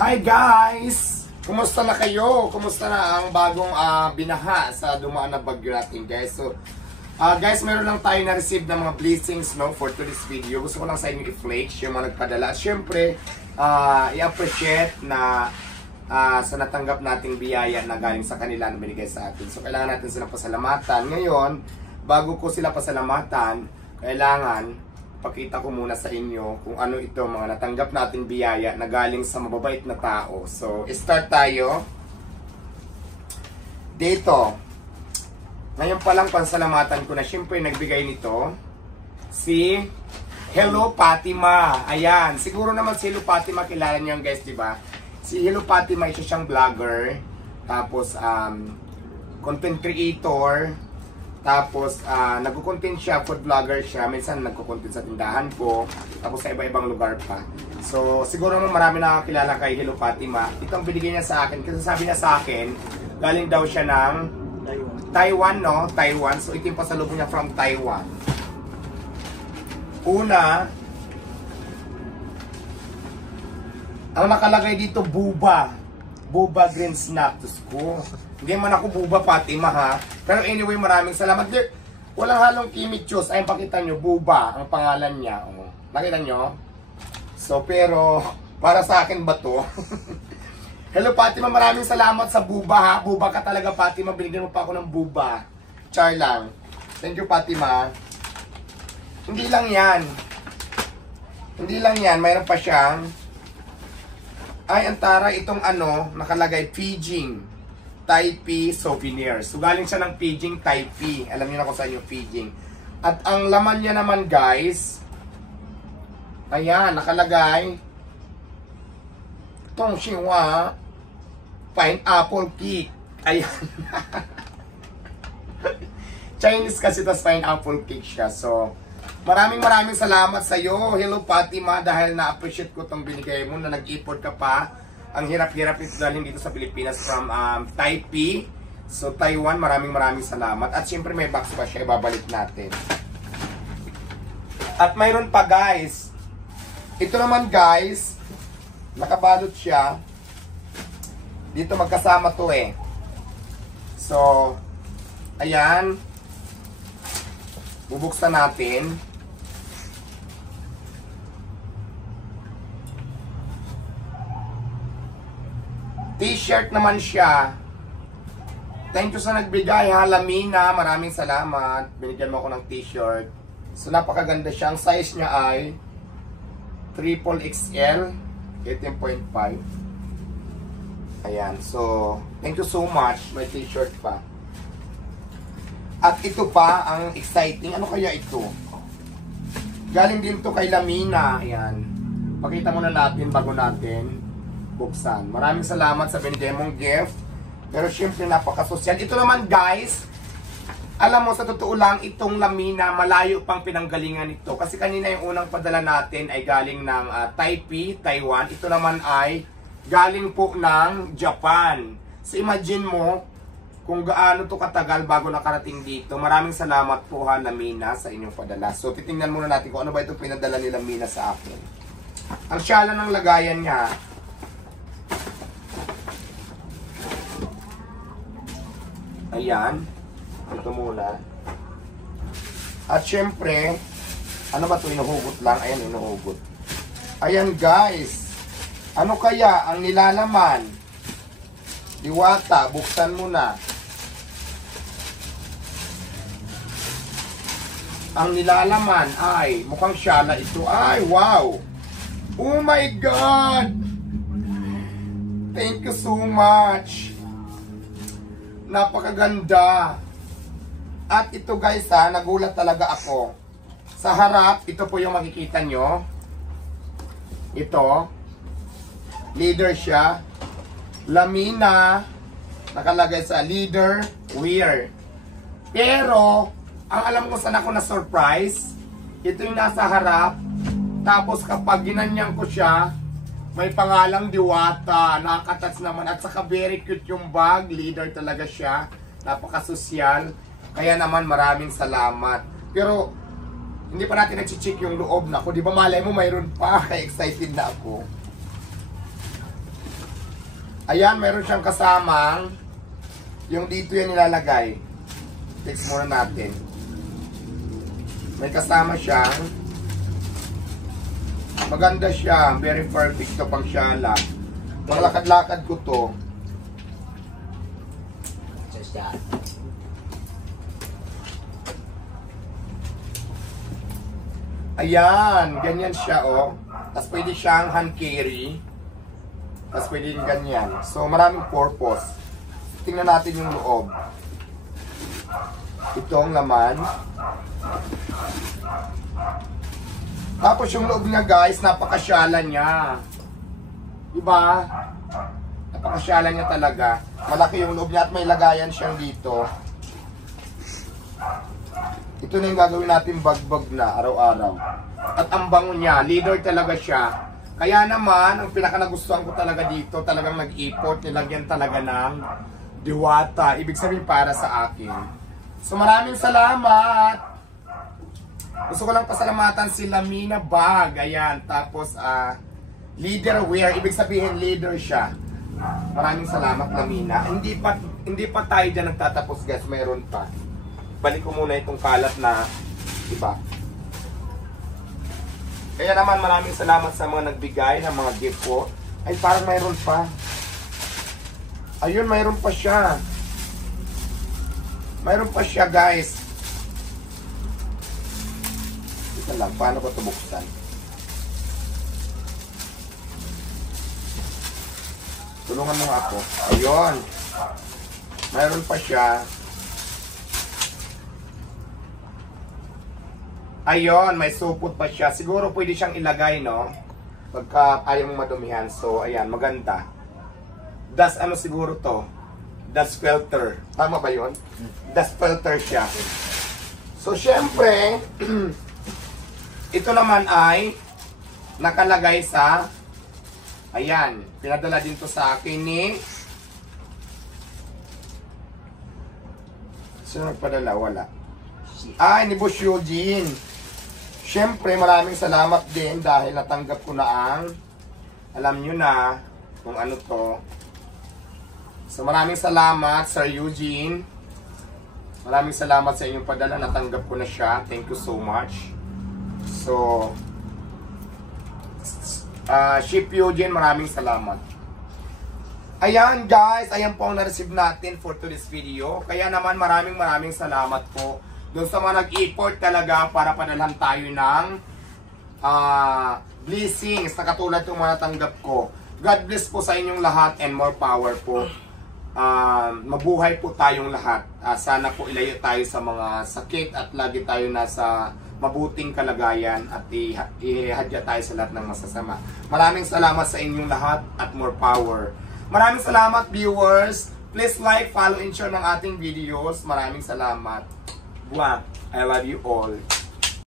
Hi guys! Kumusta na kayo? Kumusta na ang bagong binaha sa dumaan na bagyo natin guys? So, guys, meron lang tayo na-receive ng mga blessings for today's video. Gusto ko lang sa inyo i-flex yung mga nagpadala. Siyempre, i-appreciate na sa natanggap nating biyaya na galing sa kanila na binigay sa atin. So, kailangan natin silang pasalamatan. Ngayon, bago ko sila pasalamatan, kailangan pakita ko muna sa inyo kung ano ito mga natanggap nating biyaya na galing sa mababait na tao. So, start tayo. Dito. Ngayon pa lang pansalamatan ko na siyempre nagbigay nito si Hello Fatima. Ayan. Siguro naman si Hello Fatima kilala niyo guys, di ba? Si Hello Fatima isa siyang vlogger. Tapos content creator. Tapos, nagko-content siya, food vlogger siya. Minsan nagko-content sa tindahan ko. Tapos sa iba-ibang lugar pa. So, siguro naman marami nakakilala kay Hello Fatima. Itong binigay niya sa akin. Kasi sabi niya sa akin, galing daw siya ng Taiwan, no? Taiwan. So, ito yung pasalubong niya from Taiwan. Una, ang nakalagay dito, Buba. Buba green snack. Diyos ko. Hindi man ako Buba Fatima ha. Pero anyway, maraming salamat. Walang halong chemicals. Ayun, pakita nyo, Buba ang pangalan niya. Oh. Nakita nyo? So, pero, para sa akin ba to? Hello Fatima, maraming salamat sa Buba ha. Buba ka talaga Fatima. Binigyan mo pa ako ng Buba. Char lang. Thank you Fatima. Hindi lang yan. Hindi lang yan. Mayroon pa siyang ay, antara itong nakalagay Beijing Taipei souvenir. So, galing siya ng Beijing Taipei. Alam niyo na kung saan yung Beijing. At ang laman niya naman, guys, ayan, nakalagay Tong Xinhua pineapple cake. Ayan. Chinese kasi tas pineapple cake siya. So, maraming salamat sa iyo, Hello Fatima, dahil na-appreciate ko tong binigay mo na nag-import ka pa. Ang hirap-hirap ito dahil dito sa Pilipinas from Taipei. So, Taiwan, maraming salamat. At siyempre may box pa siya, ibabalik natin. At mayroon pa guys. Ito naman guys, nakabalot siya. Dito magkasama to eh. So, ayan. Bubuksan natin. T-shirt naman siya. Thank you sa nagbigay ha, Lamina. Maraming salamat. Binigyan mo ako ng t-shirt. So, napakaganda siya. Ang size niya ay XXL 18.5. Ayan. So, thank you so much. May t-shirt pa. At ito pa, ang exciting. Ano kaya ito? Galing din to kay Lamina. Ayan. Pakita muna natin bago natin buksan. Maraming salamat sa binigay mong gift. Pero syempre napaka-social. Ito naman guys, alam mo sa totoo lang itong Lamina, malayo pang pinanggalingan ito. Kasi kanina yung unang padala natin ay galing ng Taipei, Taiwan. Ito naman ay galing po ng Japan. So imagine mo kung gaano to katagal bago nakarating dito. Maraming salamat po ha Lamina sa inyong padala. So titingnan muna natin kung ano ba itong pinadala ni Lamina sa akin. Ang syala ng lagayan niya, ayan. Ito muna. At syempre, ano ba ito? Inuhugot lang. Ayan, inuhugot. Ayan guys. Ano kaya ang nilalaman? Diwata, buksan mo na. Ang nilalaman ay, mukhang syala ito. Ay, wow! Oh my God! Thank you so much! Napakaganda. At ito guys nagulat talaga ako. Sa harap, ito po yung makikita nyo. Ito. Leader siya. Lamina. Nakalagay sa leader. Wear. Pero, ang alam ko saan ako na-surprise, ito yung nasa harap. Tapos kapag ginanyan ko siya, may pangalang Diwata, nakaka-touch naman. At saka very cute yung bag. Leader talaga siya. Napaka-sosyal. Kaya naman maraming salamat. Pero hindi pa natin nag-check yung loob na ako. Di ba malay mo mayroon pa? Kaya excited na ako. Ayan, meron siyang kasamang yung dito yan nilalagay. Fix muna natin. May kasama siyang maganda siya. Very perfect to pang syala. Mga lakad-lakad ko to. Ayan, ganyan siya oh. Tapos pwede siyang hand carry. Tapos pwede din ganyan. So maraming purpose. Tingnan natin yung loob. Ito ang laman. Tapos yung loob niya guys, napakasyala niya. Diba? Napakasyala niya talaga. Malaki yung loob niya at may lagayan siyang dito. Ito na yung gagawin natin bagbag na araw-araw. At ang bango niya, leader talaga siya. Kaya naman, ang pinaka-nagustuhan ko talaga dito, talagang nag-ipot, nilagyan talaga ng diwata. Ibig sabihin para sa akin. So maraming salamat! Gusto ko lang pasalamatan si Lamina Bag. Ayan, tapos leader wear, ibig sabihin leader siya. Maraming salamat Lamina. Hindi pa tayo dyan nagtatapos guys, mayroon pa. Balik ko muna itong kalat na iba. Kaya naman maraming salamat sa mga nagbigay ng mga gift ko. Ay parang mayroon pa. Ayun, mayroon pa siya. Mayroon pa siya guys. Ito lang, paano ko ito buksan? Tulungan mo ako. Ayun. Mayroon pa siya. Ayun, may supot pa siya. Siguro pwede siyang ilagay, no? Pagka ayaw mong madumihan. So, ayan, maganda. Dust, ano siguro to? Dust filter. Tama ba yun? Dust filter siya. So, syempre, ito naman ay nakalagay sa, ayan, pinadala din to sa akin ni, sino nagpadala? Wala. Ni Boss Eugene. Siyempre, maraming salamat din dahil natanggap ko na ang, alam nyo na kung ano to. So maraming salamat Sir Eugene. Maraming salamat sa inyong padala, natanggap ko na siya. Thank you so much. So, Ship Eugene, maraming salamat. Ayan guys, ayan po ang na-receive natin for today's video. Kaya naman maraming salamat po doon sa mga nag-effort talaga para padalhan tayo ng blessings na katulad ng mga natanggap ko. God bless po sa inyong lahat and more power po. Mabuhay po tayong lahat. Sana po ilayo tayo sa mga sakit at lagi tayo nasa mabuting kalagayan at ihadya tayo sa lahat ng masasama. Maraming salamat sa inyong lahat at more power. Maraming salamat viewers. Please like, follow, and share ng ating videos. Maraming salamat. Wow, I love you all.